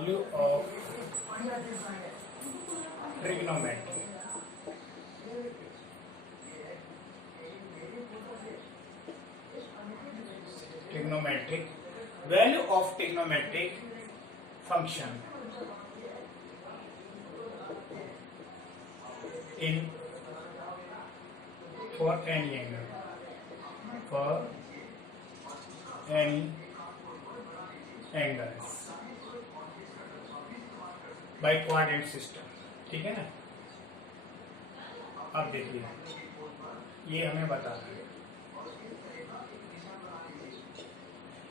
value of trigonometry. Trigonometric value of trigonometric function in for any angle, for any angles by coordinate system. ठीक है ना। अब देखिए ये हमें बताना है,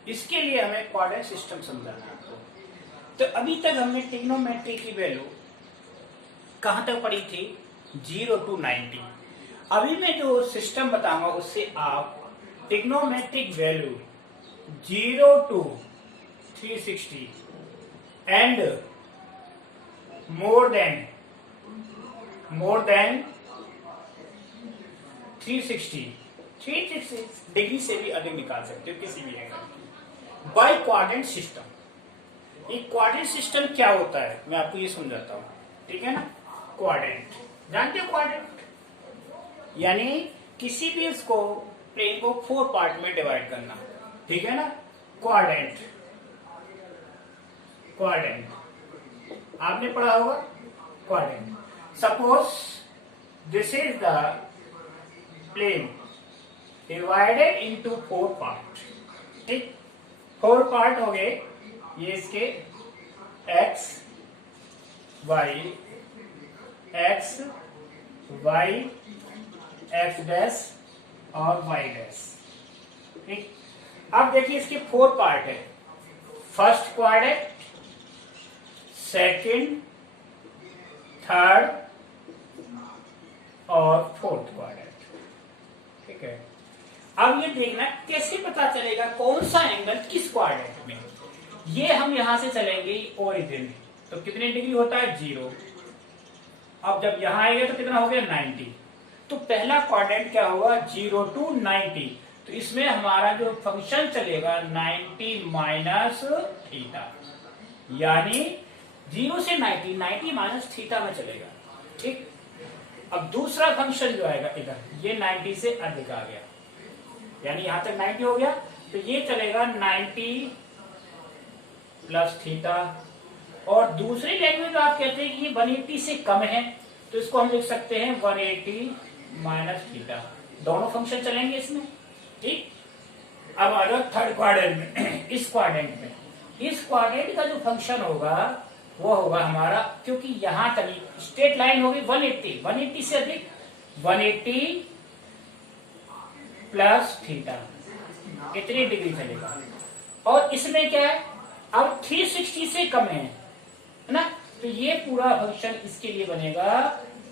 इसके लिए हमें कोऑर्डिनेट सिस्टम समझाना है आपको। तो अभी तक हमने ट्रिग्नोमेट्री की वैल्यू कहां तक पढ़ी थी? 0 to 90। अभी मैं जो सिस्टम बताऊंगा उससे आप trigonometric value 0 to 360 and more than 360 degree से भी अधिक निकाल सकते हो किसी भी एंगल बाय कोऑर्डिनेट सिस्टम। ये कोऑर्डिनेट सिस्टम क्या होता है मैं आपको ये समझाता हूं, ठीक है ना। कोऑर्डिनेट जानते हो? कोऑर्डिनेट यानी किसी भी उसको प्लेन को 4 पार्ट में डिवाइड करना, ठीक है ना। कोऑर्डिनेट आपने पढ़ा होगा। Coordinate suppose this is the plane divided into 4 part, ठीक। 4 पार्ट हो गए ये इसके x y x डैश और y डैश, ठीक। अब देखिए इसके 4 पार्ट है। फर्स्ट क्वाड्रेंट, सेकंड, थर्ड और फोर्थ क्वाड्रेंट, ठीक है। अब ये देखना कैसे पता चलेगा कौन सा एंगल किस क्वाड्रेंट में। ये हम यहां से चलेंगे ओरिजिन, तो कितने डिग्री होता है? 0। अब जब यहां आएगा तो कितना हो गया? 90। तो पहला क्वाड्रेंट क्या होगा? 0 to 90। तो इसमें हमारा जो फंक्शन चलेगा 90 माइनस थीटा, यानी 0 से 90 माइनस थीटा में चलेगा, ठीक। अब दूसरा फंक्शन जो आएगा इधर, ये 90 से अधिक आ गया, यानी यहां तक 90 हो गया, तो ये चलेगा 90 प्लस थीटा। और दूसरी लैंग्वेज में आप कहते हैं कि ये 180 से कम है, तो इसको हम लिख सकते हैं 180 माइनस थीटा। दोनों फंक्शन चलेंगे इसमें, ठीक। अब आ जाओ थर्ड क्वाड्रेंट में। इस क्वाड्रेंट का जो फंक्शन होगा वो होगा हमारा, क्योंकि यहां तक स्ट्रेट लाइन होगी 180 से अधिक 180 प्लस थीटा, कितनी डिग्री चलेगा। और इसमें क्या है? अब 360 से कम है ना, तो ये पूरा फंक्शन इसके लिए बनेगा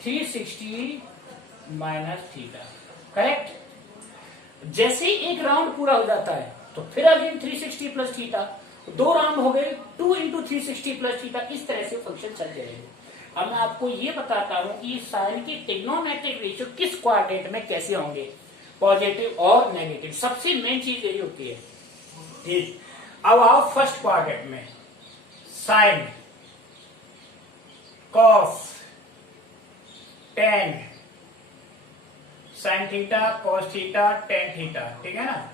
360 माइनस थीटा, करेक्ट। जैसे ही एक राउंड पूरा हो जाता है तो फिर अगेन 360 प्लस थीटा, 2 राउंड हो गए, 2 into 360 प्लस थीटा, इस तरह से फंक्शन चल जाएगा। अब मैं आपको ये बताता हूं कि साइन की ट्रिग्नोमेट्रिक रेशियो किस क्वाड्रेंट में कैसे होंगे, पॉजिटिव और नेगेटिव। सबसे मेन चीज यही होती है, ठीक। अब आओ फर्स्ट क्वाड्रेंट में। Sine, cos, tan, sine theta, cos theta, tan theta, ठीक है ना।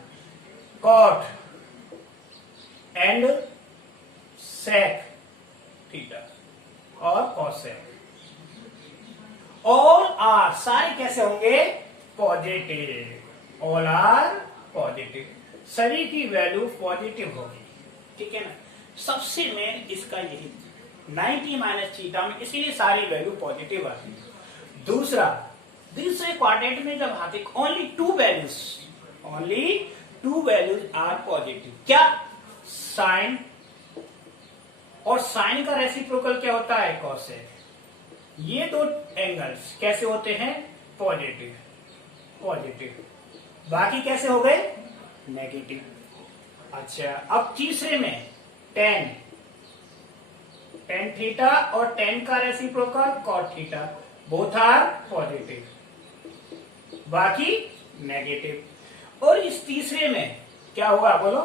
कॉट एंड सेक थीटा और कॉसेक, ऑल आर, सारे कैसे होंगे? पॉजिटिव। ऑल आर पॉजिटिव, सभी की वैल्यू पॉजिटिव होगी, ठीक है ना। सबसे मेन इसका यही 90 माइनस थीटा में, इसीलिए सारी वैल्यू पॉजिटिव आती है। दूसरे क्वाड्रेंट में जब आते ओनली 2 वैल्यूज आर पॉजिटिव। क्या? साइन, और साइन का रेसिप्रोकल क्या होता है? कॉसेक। ये 2 एंगल्स कैसे होते हैं? पॉजिटिव। बाकी कैसे हो गए? नेगेटिव। अच्छा, अब तीसरे में टेन थीटा और टेन का reciprocal cot theta, both are positive, बाकी नेगेटिव। और इस तीसरे में क्या हुआ बोलो?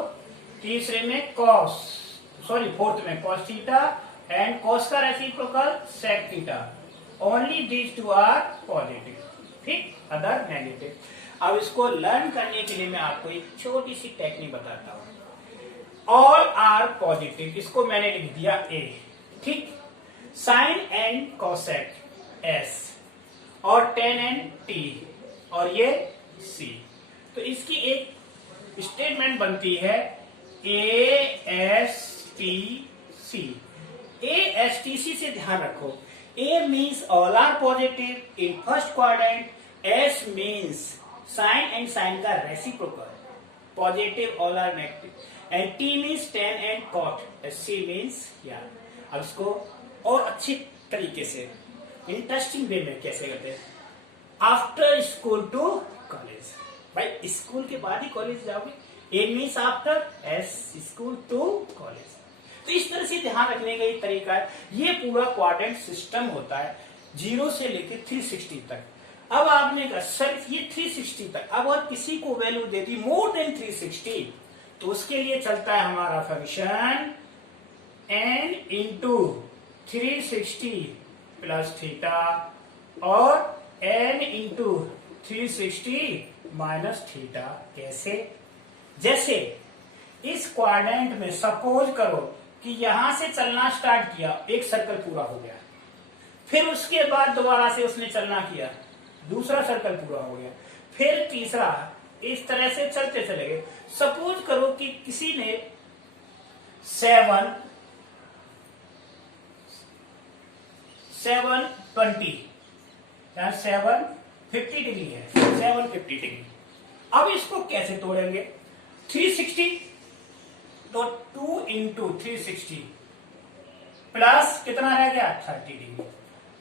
तीसरे में फोर्थ में कॉस थीटा एंड कॉस का reciprocal sec theta. Only these two are positive, ठीक, अदर नेगेटिव। अब इसको लर्न करने के लिए मैं आपको एक छोटी सी टेक्निक बताता हूं। ऑल आर पॉजिटिव, इसको मैंने लिख दिया ए, ठीक, साइन एंड कोसेक एस, और टेन एंड टी, और ये सी। तो इसकी एक स्टेटमेंट बनती है A S T C. A S T C से ध्यान रखो, A means all are positive in first quadrant, S means sine and sine का reciprocal positive all are negative, and T means tan and cot, C means यार। अब इसको और अच्छी तरीके से इंटरेस्टिंग वे में कैसे करते हैं, आफ्टर स्कूल टू कॉलेज। भाई स्कूल के बाद ही कॉलेज जाओगे, A means after, S school to college. तो इस तरह से ध्यान रखने का एक तरीका है। ये पूरा क्वाड्रेंट सिस्टम होता है 0 से लेकर 360 तक। अब आपने कहा सर ये 360 तक, अब अगर किसी को वैल्यू दे दी मोर देन 360, तो उसके लिए चलता है हमारा function n into 360 plus theta और n इंटू 360 माइनस थीटा। कैसे? जैसे इस क्वाड्रेंट में सपोज करो कि यहां से चलना स्टार्ट किया, एक सर्कल पूरा हो गया, फिर उसके बाद दोबारा से उसने चलना किया, दूसरा सर्कल पूरा हो गया, फिर तीसरा, इस तरह से चलते चले गए। सपोज करो कि किसी ने 720 या 750 डिग्री है, 750 डिग्री। अब इसको कैसे तोड़ेंगे? 360 तो 2 इंटू 360 प्लस कितना रह गया 30 डिग्री।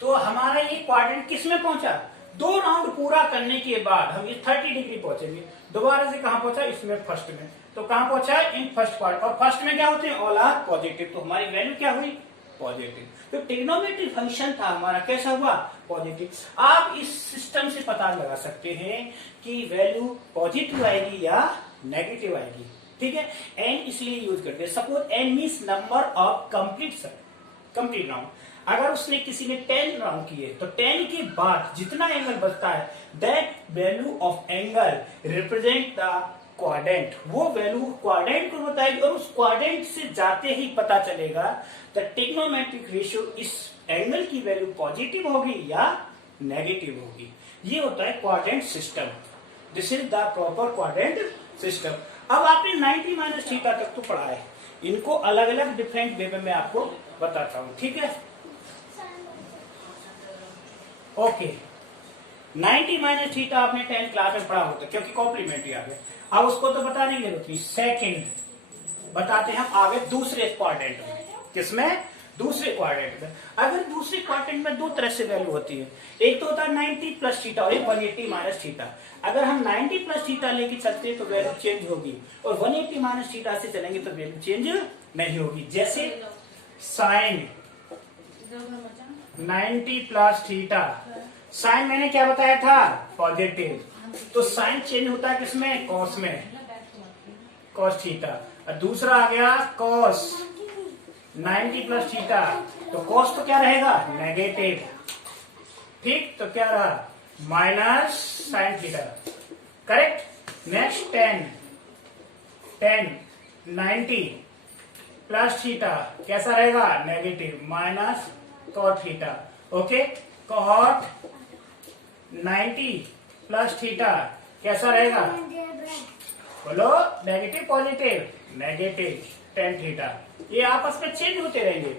तो हमारा ये क्वाड्रेंट किस में पहुंचा? 2 राउंड पूरा करने के बाद हम इस 30 डिग्री पहुंचेंगे। दोबारा से कहां पहुंचा? इसमें फर्स्ट में। तो कहां पहुंचा? In first quadrant. और फर्स्ट में क्या होते हैं? All are positive. तो हमारी वैल्यू क्या हुई? पॉजिटिव। तो ट्रिग्नोमेट्रिक फंक्शन था हमारा, कैसा हुआ? पॉजिटिव। आप इस सिस्टम से पता लगा सकते हैं कि वैल्यू पॉजिटिव आएगी या नेगेटिव आएगी। ठीक है, एन इसलिए यूज करते हैं। Suppose N means number of complete round. अगर उसने किसी ने 10 राउंड किए तो 10 के बाद जितना एंगल बचता है, that value of angle represent the quadrant. वो वैल्यू क्वाड्रेंट को बताएगी और उस क्वाड्रेंट से जाते ही पता चलेगा द ट्रिग्नोमेट्रिक रेशियो, इस एंगल की वैल्यू पॉजिटिव होगी या नेगेटिव होगी। ये होता है quadrant system. This is the proper quadrant system. अब आपने 90 माइनस थीटा तक तो पढ़ा है, इनको अलग अलग डिफरेंट वे में मैं आपको बताता हूं। ठीक है, ओके। 90 माइनस थीटा आपने 10th क्लास में पढ़ा होता, क्योंकि कॉम्प्लीमेंट्री आ गया। अब उसको तो बताने की जरूरत नहीं। सेकंड बताते हैं हम आगे दूसरे क्वाड्रेंट में। किसमें? दूसरे क्वाड्रेंट में। अगर दूसरे क्वाड्रेंट में 2 तरह से वैल्यू होती है, एक तो होता है 90 प्लस थीटा और एक 180 माइनस थीटा। अगर हम 90 प्लस थीटा लेके चलते हैं तो वैल्यू चेंज होगी, और 180 माइनस थीटा से चलेंगे तो वैल्यू चेंज नहीं होगी। जैसे साइन 90 प्लस थीटा, साइन मैंने क्या बताया था? पॉजिटिव। तो साइन चेंज होता है किसमें? कॉस में, कॉस थीटा। और दूसरा आ गया कॉस 90 प्लस थीटा, तो कॉस तो क्या रहेगा? नेगेटिव। ठीक, तो क्या रहा? Minus sine theta. Correct. Next 10 90 plus theta कैसा रहेगा? Negative, minus cot theta. Okay, cot 90 plus theta कैसा रहेगा? बोलो, नेगेटिव पॉजिटिव? Negative 10 theta. ये आपस में चेंज होते रहेंगे।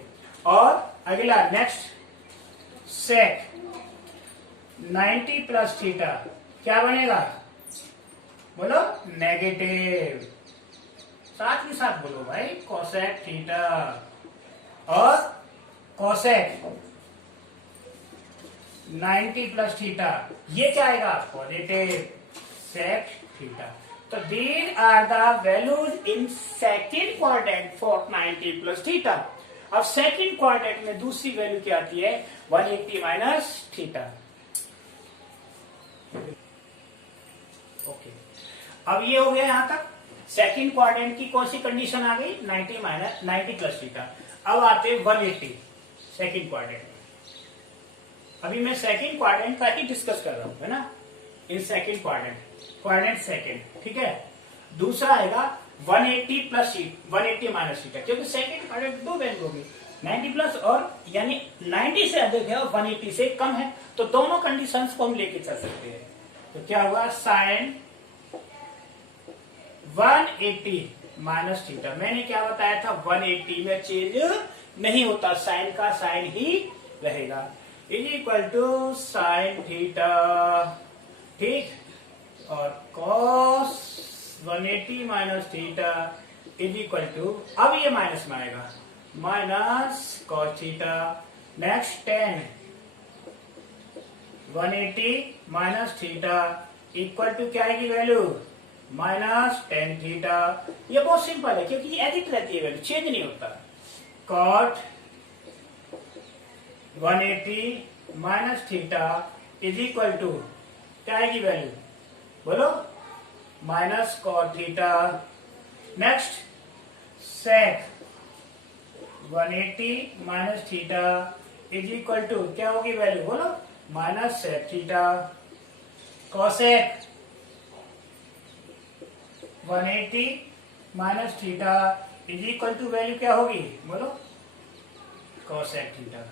और अगला नेक्स्ट सेक 90 प्लस थीटा क्या बनेगा? बोलो, नेगेटिव। साथ ही साथ बोलो भाई, कोसेक थीटा। और कोसेक 90 प्लस थीटा, ये क्या आएगा? Positive, sec theta. तो these are the values in second quadrant for 90 plus theta. अब सेकंड क्वाड्रेंट में दूसरी वैल्यू क्या आती है? 180 माइनस थीटा। ओके, अब ये हो गया यहां तक। सेकंड क्वाड्रेंट की कौन सी कंडीशन आ गई, 90 माइनस 90 प्लस थीटा। अब आते 180 सेकंड क्वाड्रेंट। अभी मैं सेकंड क्वाड्रेंट का ही डिस्कस कर रहा हूं, है ना, इन सेकंड क्वाड्रेंट सेकंड, ठीक है। दूसरा आएगा 180 प्लस 180 माइनस थीटा, क्योंकि सेकंड क्वाड्रेंट दो वैल्यू होगी, 90 प्लस और यानी 90 से अधिक है और 180 से कम है, तो दोनों कंडीशंस को हम लेके चल सकते हैं। तो क्या हुआ, साइन 180 माइनस थीटा। मैंने क्या बताया था, 180 में चेंज नहीं होता, साइन का साइन ही रहेगा, is equal to sine theta, ठीक, और cos 180 minus theta is equal to, अब ये माइनस में आएगा, minus cos theta. Next 10 180 minus theta equal to क्या आएगी वैल्यू, माइनस 10 थीटा। ये बहुत सिंपल है क्योंकि ये एडिट रहती है, वैल्यू चेंज नहीं होता। Cot 180 minus theta is equal to क्या आएगी वैल्यू, बोलो, minus cot theta. Next sec 180 minus theta is equal to क्या होगी वैल्यू, बोलो, minus sec theta. Cosec 180 minus theta is equal to value क्या होगी, बोलो, कॉसेक थीटा।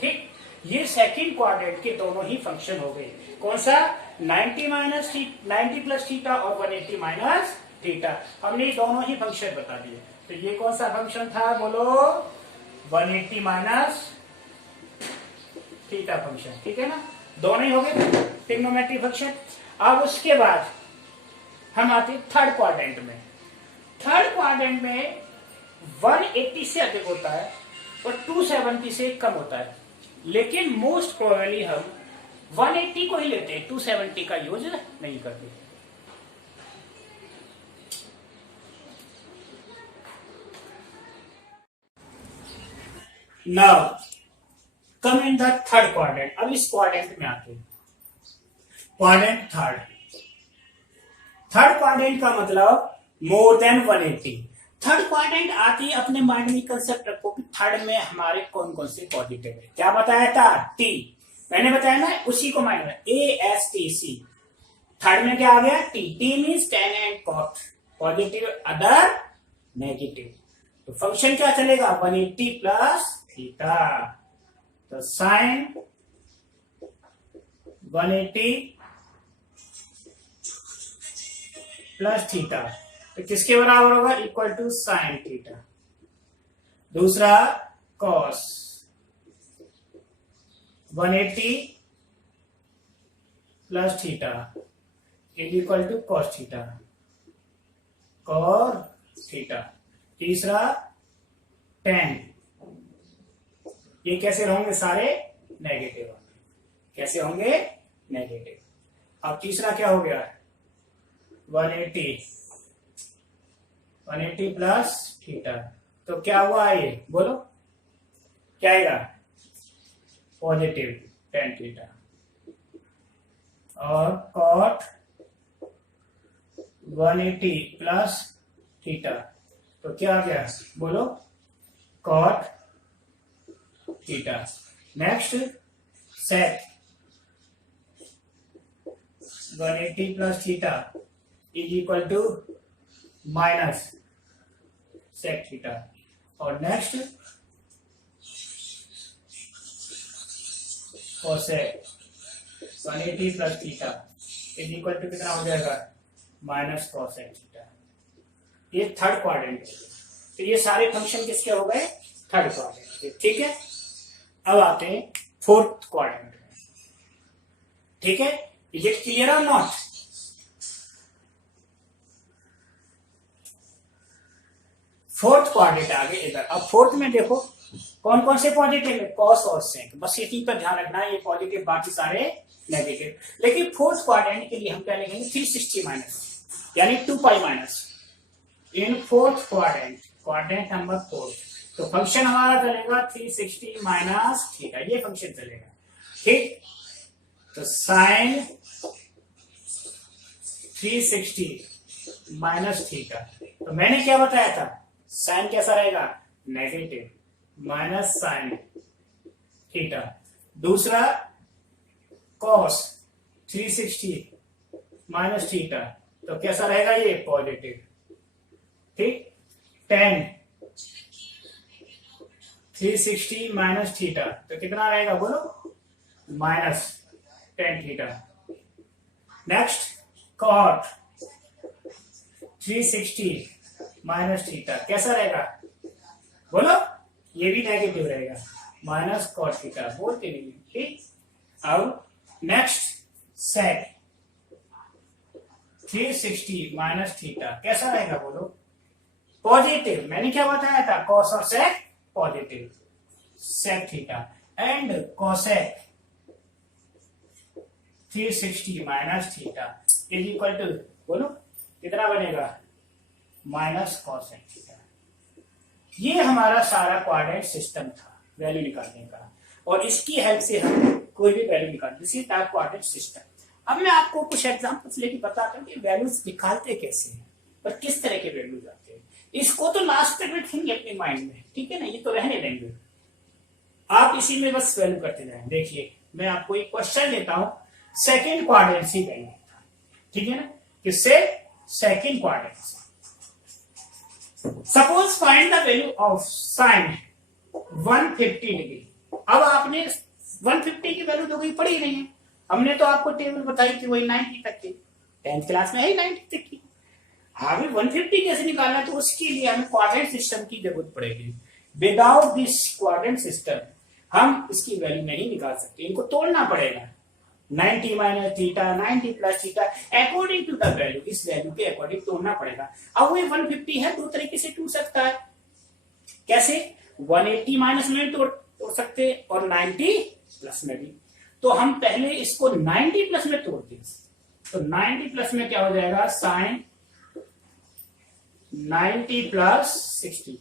ठीक, ये सेकंड क्वाड्रेंट के दोनों ही फंक्शन हो गए। कौन सा, 90 प्लस थीटा और 180 माइनस थीटा, हमने दोनों ही फंक्शन बता दिए। तो ये कौन सा फंक्शन था, बोलो, 180 माइनस थीटा फंक्शन, ठीक है ना, दोनों ही हो गए ट्रिग्नोमेट्रिक फंक्शन। अब उसके बाद हम आते हैं थर्ड क्वाड्रेंट में। थर्ड क्वाड्रेंट में 180 से अधिक होता है और 270 से कम होता है, लेकिन मोस्ट प्रोबेबली हम 180 को ही लेते हैं, 270 का यूज नहीं करते। Now come in the third quadrant. अब इस क्वाड्रेंट में आते हैं, क्वाड्रेंट थर्ड। थर्ड क्वाड्रेंट का मतलब मोर देन 180। थर्ड क्वाड्रेंट आती है, अपने माइंड में कंसेप्ट रखो कि थर्ड में हमारे कौन कौन से पॉजिटिव है। क्या बताया था, टी, मैंने बताया ना, उसी को माइंड में ASTC। थर्ड में क्या आ गया, T, T means tan and cot, positive other negative. तो फंक्शन क्या चलेगा, 180 प्लस थीटा, तो साइन 180 प्लस थीटा, तो किसके बराबर होगा, इक्वल टू साइन थीटा। दूसरा cos 180 plus theta is equal to cos theta, कॉर थीटा। तीसरा tan, ये कैसे होंगे, सारे नेगेटिव होंगे, कैसे होंगे, नेगेटिव। अब तीसरा क्या हो गया, 180 प्लस थीटा, तो क्या हुआ ये, बोलो, क्या आएगा, पॉजिटिव tan थीटा। और cot 180 प्लस थीटा, तो क्या आ गया, बोलो, cot theta. Next sec 180 plus theta is equal to minus sec theta. और next cosec 180 plus theta is equal to कितना हो जाएगा, माइनस कोसेक थीटा। ये थर्ड क्वाड्रेंट है। तो ये सारे फंक्शन किसके हो गए, थर्ड क्वाड्रेंट के, ठीक है। अब आते हैं फोर्थ क्वाड्रेंट में, ठीक है। इज इट क्लियर और नॉट, फोर्थ क्वाड्रेंट आगे इधर। अब फोर्थ में देखो कौन कौन से पॉजिटिव है, कॉस और सेक, बस इसी पर ध्यान रखना है, ये पॉजिटिव बाकी सारे नेगेटिव। लेकिन फोर्थ क्वाड्रेंट के लिए हम क्या लिखेंगे, 360 माइनस, यानी 2 pi minus in fourth quadrant, quadrant number 4। तो फंक्शन हमारा चलेगा 360 माइनस थीटा, ये फंक्शन चलेगा, ठीक। तो साइन 360 माइनस थीटा। तो मैंने क्या बताया था, साइन कैसा रहेगा, नेगेटिव, माइनस साइन थीटा। दूसरा कॉस 360 माइनस थीटा, तो कैसा रहेगा ये, पॉजिटिव। ठीक, टेन 360 माइनस थीटा, तो कितना रहेगा बोलो, minus tan theta. Next cot 360 minus theta, कैसा रहेगा बोलो, ये भी नेगेटिव रहेगा, माइनस कॉट थीटा, बोलते नहीं। ठीक, अब नेक्स्ट सेक 360 माइनस थीटा कैसा रहेगा बोलो, पॉजिटिव। मैंने क्या बताया था, कॉस और sec positive, sec theta. And cosec 360 minus theta is equal to बोलो कितना बनेगा, माइनस कोसेक थीटा। ये हमारा सारा कोऑर्डिनेट सिस्टम था वैल्यू निकालने का, और इसकी हेल्प से हम कोई भी वैल्यू निकाल, this is our coordinate system. अब मैं आपको कुछ एग्जांपल्स लेके बताता हूँ कि वैल्यूज निकालते कैसे हैं और किस तरह के वैल्यूज आते हैं। इसको तो लास्ट तक रखेंगे अपने माइंड में, ठीक है ना, ये तो रहने देंगे, आप इसी में बस वैल्यू करते जाएं। देखिए मैं आपको एक क्वेश्चन लेता हूं, सेकंड क्वाड्रेंसी वैल्यू, ठीक है ना, किससे, सेकंड क्वाड्रेंसी। Suppose find the value of sine 150 degree. अब आपने 150 की वैल्यू तो कोई पढ़ी नहीं है, हमने तो आपको टेबल बताई कि वही 90 तक की, 10th क्लास में है 90 तक की। हमें 150 कैसे निकालना, तो उसके लिए हमें क्वाड्रेंट सिस्टम की जरूरत पड़ेगी। विदाउट दिस क्वाड्रेंट सिस्टम हम इसकी वैल्यू नहीं निकाल सकते, इनको तोड़ना पड़ेगा। 90 minus theta, 90 plus theta, according to the value, इस वैल्यू के अकॉर्डिंग तोड़ना पड़ेगा। अब वो 150 है, दो तरीके से टूट सकता है। कैसे, 180 माइनस में तोड़ सकते और 90 प्लस में भी। तो हम पहले इसको 90 प्लस में तोड़ते हैं, तो 90 प्लस में क्या हो जाएगा, साइन 90 प्लस 60।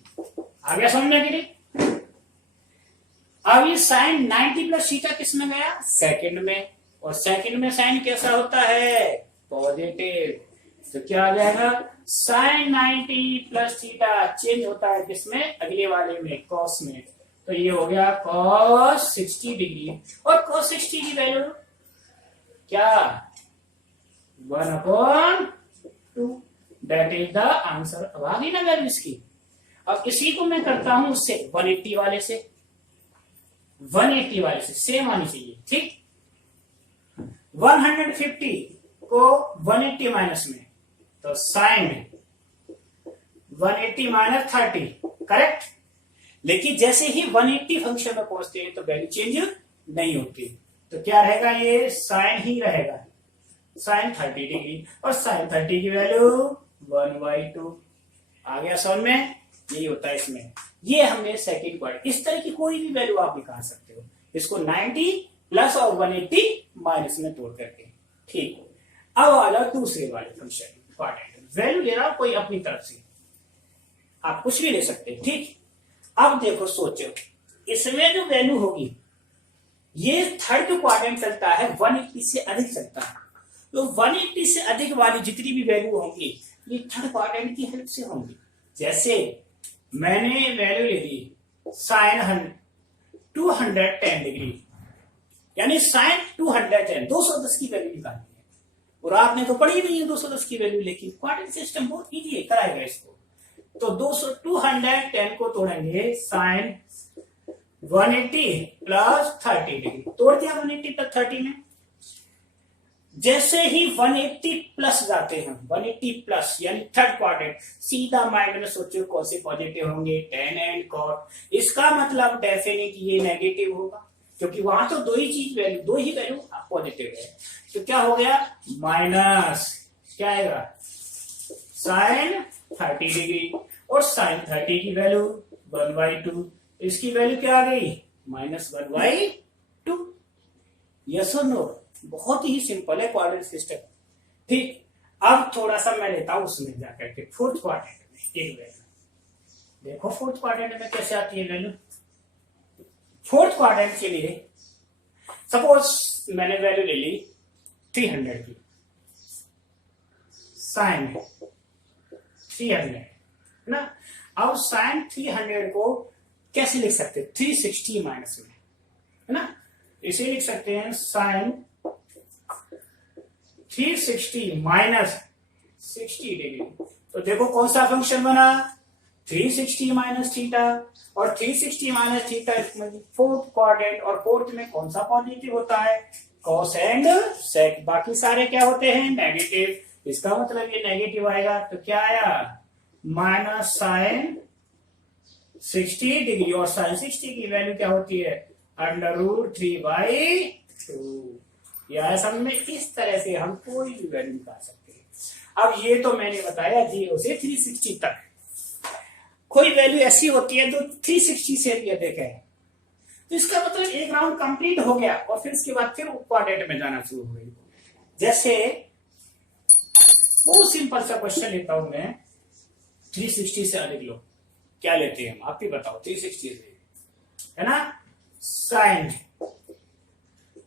आ गया समझ में कि नहीं। अब ये साइन 90 प्लस थीटा किस में गया, सेकंड में, और सेकंड में साइन कैसा होता है, पॉजिटिव। तो क्या आ जाएगा, साइन 90 प्लस थीटा चेंज होता है किसमें, अगले वाले में, कॉस में। तो ये हो गया कॉस 60 डिग्री, और कॉस 60 की वैल्यू क्या, 1/2, दैट इज द आंसर। अब आ गई ना वैल्यू इसकी। अब इसी को मैं करता हूं उससे 180 वाले से, 180 वाले से सेम आनी चाहिए। ठीक, 150 को 180 माइनस में, तो साइन 180 माइनस 30, करेक्ट। लेकिन जैसे ही 180 फंक्शन में पहुंचते हैं तो वैल्यू चेंज नहीं होती, तो क्या रहेगा, ये साइन ही रहेगा, साइन 30 डिग्री, और साइन 30 की वैल्यू 1/2। आ गया समझ में, यही होता है इसमें। ये हमने सेकंड क्वाड्रेंट, इस तरह की कोई भी वैल्यू आप निकाल सकते हो, इसको 90 प्लस और 180 माइनस में तोड़ करके। ठीक, अब आ जाओ दूसरे वाले फंक्शन क्वाड्रेंट, वैल्यू ले रहा हूं कोई अपनी तरफ से, आप कुछ भी ले सकते हैं। ठीक, अब देखो सोचो, इसमें जो वैल्यू होगी, ये थर्ड क्वाड्रेंट चलता है 180 से अधिक चलता है, तो 180 से अधिक वाली जितनी भी वैल्यू होंगी ये थर्ड क्वाड्रेंट की हेल्प से होंगी। जैसे मैंने वैल्यू ले ली साइन 210 डिग्री, यानी साइन 210, 210 की वैल्यू निकालनी है, और आपने तो पढ़ी नहीं है 210 की वैल्यू, लेकिन क्वाड्रेंट सिस्टम बहुत इजी है, कराएगा इसको। तो 210 को तोड़ेंगे, साइन 180 प्लस 30 डिग्री, तोड़ दिया 180 प्लस 30 में। जैसे ही 180 प्लस जाते हैं, 180 प्लस यानी थर्ड क्वाड्रेंट, सीधा माइंड में सोचो कौन से पॉजिटिव होंगे, टेन एंड कॉट। इसका मतलब डेफिनेट ये नेगेटिव होगा, क्योंकि वहां तो दो ही वैल्यू पॉजिटिव है। तो क्या हो गया, माइनस क्या आएगा, साइन 30 डिग्री, और साइन 30 की वैल्यू 1/2, इसकी वैल्यू क्या आ गई, -1/2। यस और नो, बहुत ही सिंपल है क्वाड्रेंट सिस्टम। ठीक, अब थोड़ा सा मैं लेता हूं उसमें जाकर के फोर्थ क्वाड्रेंट में एक वैल्यू। देखो फोर्थ क्वाड्रेंट में कैसे आती है वैल्यू। फोर्थ क्वाड्रेंट के लिए सपोज मैंने वैल्यू ले ली 300 की, साइन 300 है ना। अब साइन 300 को कैसे लिख सकते हैं, 360 माइनस में, है ना। इसे लिख सकते हैं साइन 360 माइनस 60 डिग्री। तो देखो कौन सा फंक्शन बना, 360 माइनस थीटा, और 360 माइनस थीटा इसमें फोर्थ क्वाड्रेंट, और फोर्थ में कौन सा पॉजिटिव होता है, कॉस एंड सेक, बाकी सारे क्या होते हैं नेगेटिव। इसका मतलब ये नेगेटिव आएगा, तो क्या आया माइनस साइन 60 डिग्री, और साइन 60 की वैल्यू क्या होती है √3/2। या सब में इस तरह से हम कोई भी वैल्यू निकाल सकते हैं। अब ये तो मैंने बताया 0 से 360 तक, कोई वैल्यू ऐसी होती है जो 360 से भी अधिक है, तो इसका मतलब एक राउंड कंप्लीट हो गया, और फिर इसके बाद फिर क्वाड्रेंट में जाना शुरू हो गई। जैसे बहुत सिंपल सा क्वेश्चन लेता हूं मैं, 360 से अधिक लो, क्या लेते हैं हम, आप ही बताओ, 360 से, है ना, साइन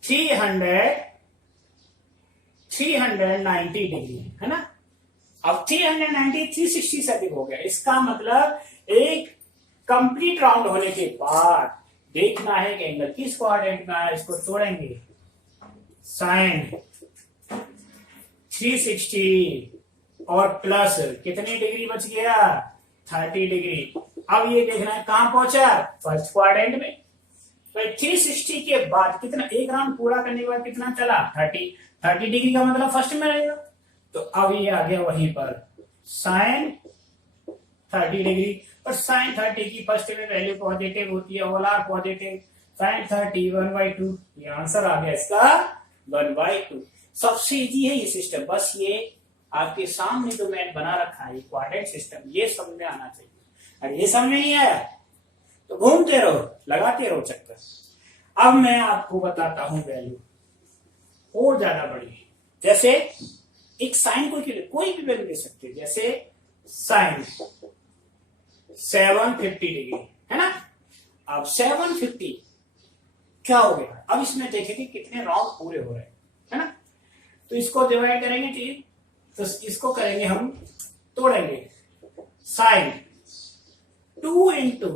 390 डिग्री, है ना। अब 390 360 से अधिक हो गया, इसका मतलब एक कंप्लीट राउंड होने के बाद देखना है कि एंगल किस क्वाड्रेंट में है, इसको तोड़ेंगे, साइन 360 और प्लस कितनी डिग्री बच गया 30 डिग्री। अब ये देखना है कहां पहुंचा, फर्स्ट क्वाड्रेंट में। तो 360 के बाद कितना, एक राउंड पूरा करने के बाद कितना चला 30 डिग्री का मतलब फर्स्ट में रहेगा। तो अब ये आ गया वहीं पर साइन 30 डिग्री, पर साइन 30 की फर्स्ट में वैल्यू पॉजिटिव होती है, ऑल आर पॉजिटिव, साइन 30 1/2, ये आंसर आ गया इसका 1/2। सबसे इजी है ये सिस्टम, बस ये आपके सामने जो मैंने बना रखा है क्वाड्रेंट सिस्टम, ये समझ में आना चाहिए। अगर ये समझ में नहीं आया तो घूमते रहो, लगाते रहो चक्कर। अब मैं आपको बताता हूं वैल्यू और ज्यादा बड़ी, जैसे एक साइन कोई भी वैल्यू ले सकते हैं, जैसे साइन 750 डिग्री, है ना। अब 750 क्या हो गया, अब इसमें देखेंगे कितने राउंड पूरे हो रहे हैं, है ना। तो इसको डिवाइड करेंगे, ठीक, तो इसको करेंगे हम, तोड़ेंगे, साइन 2 इंटू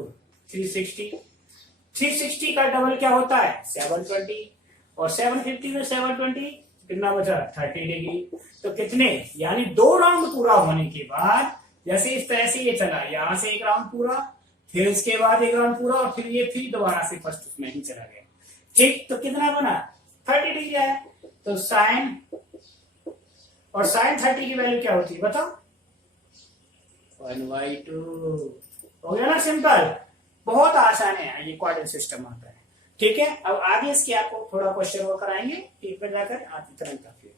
360 का डबल क्या होता है 720, और 750 में 720 कितना बचा 30 डिग्री। तो कितने, यानी 2 राउंड पूरा होने के बाद, जैसे इस तरह से ये चला, यहां से एक राउंड पूरा, फिर इसके बाद एक राउंड पूरा, और फिर ये फिर दोबारा से फर्स्ट उसमें ही चला गया, ठीक। तो कितना बना 30 डिग्री आया। तो साइन, और साइन 30 की वैल्यू क्या होती है बताओ 1/2। हो गया ना सिंपल, बहुत आसान है, ये क्वाड्रेंट सिस्टम आता है, ठीक है। अब आगे इसके आपको थोड़ा क्वेश्चन और कराएंगे, ठीक पे जाकर आज इतना काफी है।